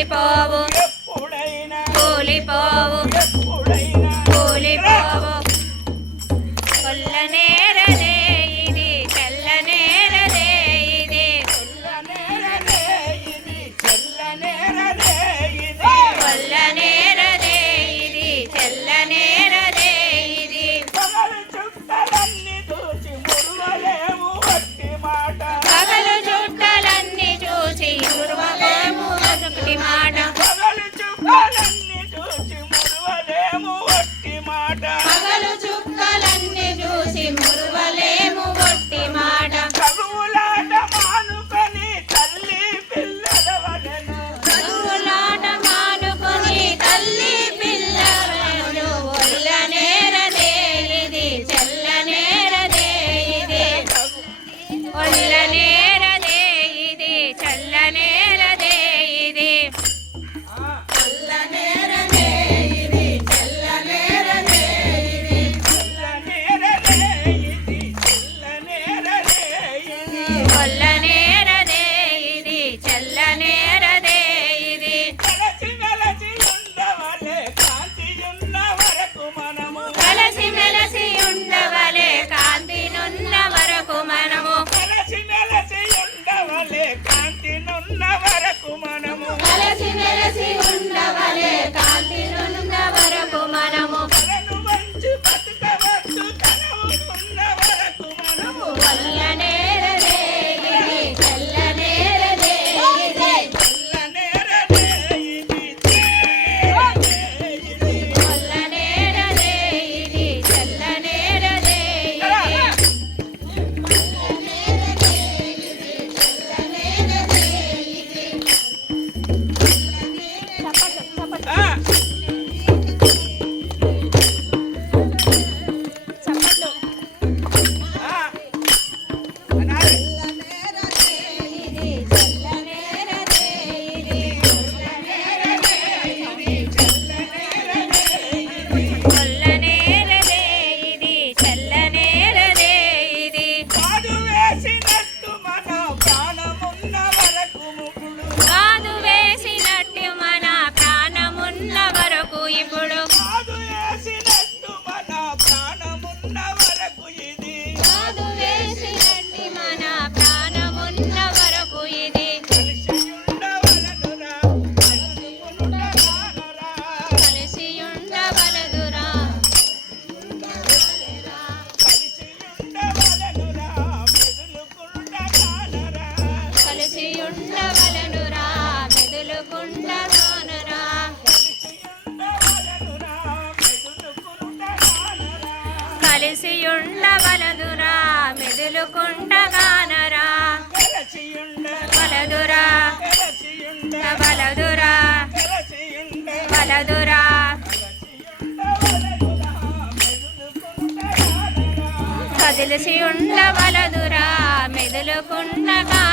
కూలిపోవు కూలిపోవు కూలిపోవు కొల్ల నేరదే ఇది తెల్ల నేరదే ఇది కొల్ల నేరదే ఇది తెల్ల నేరదే ఇది తెల్ల నేరదే ఇది పగలు చుట్టలన్నీ చూసి మురువలేము వట్టి మాట పగలు చుట్టలన్నీ చూసి మురువలేము వట్టి మాట పగలు చుట్టలన్నీ చూసి మురువలేము వట్టి మాట పగలు చుక్కలన్నీ చూసి మురువలేము వట్టి మాట చదువులాట మానుకొని తల్లి పిల్లల వలెను చదువులాట మానుకొని తల్లి పిల్లలను ఒల్ల నేరదే ఇది చెల్ల నేరదే ఇది ఒల్ల నేరదే ఇది చెల్ల నేరదే ఇది ఒల్ల నేరదే ఇది చెల్ల నేరదే ఇది ఒల్ల నేరదే ఇది చెల్ల నేరదే ఇది ఒల్ల నేరదే ఇది చెల్ల నేరదే ఇది కలసి మెలసి ఉండవలే కాంతియున్న వరకు మనము కలసి మెలసి ఉండవలే కాంతినున్న వరకు మనము కలసి మెలసి ఉండవలే కాంతినున్న వరకు మనము కలసి మెలసి ఉండవలే కాంతినున్న వరకు మనము తనను మంచి బతుకవచ్చు తనవుకున్న వరకు మనము ఒల్ల నేరదే ఇది తెల్ల నేరదే ఇది ఒల్ల నేరదే ఇది ఒల్ల నేరదే ఇది తెల్ల నేరదే ఇది ఒల్ల నేరదే ఇది చెల్ల నేరదే ఇది కాదు వేసినట్టు మన ప్రాణమున్న వరకు ముగుడు కాదు వేసినట్టు మన ప్రాణమున్న వరకు ఇప్పుడు కాదు వేసినట్టు మన ప్రాణమున్న వరకు ఇది కాదు వేసినట్టు మన ప్రాణమున్న వరకు ఇది కలిసి ఉండవలనురా మెదులుకుండగానురా కలిసి ఉండవలదురా కలిసి ఉండవలనురా మెదులుకుండగానురా కలిసి ఉండవలనురా మెదులుకుండగానురా కలిసి ఉండవలదురా మెదులుకుండగానరా కలిసి ఉండవలదురా వలదురా వలదురా కలిసి ఉండవలదురా మెదులుకుండగా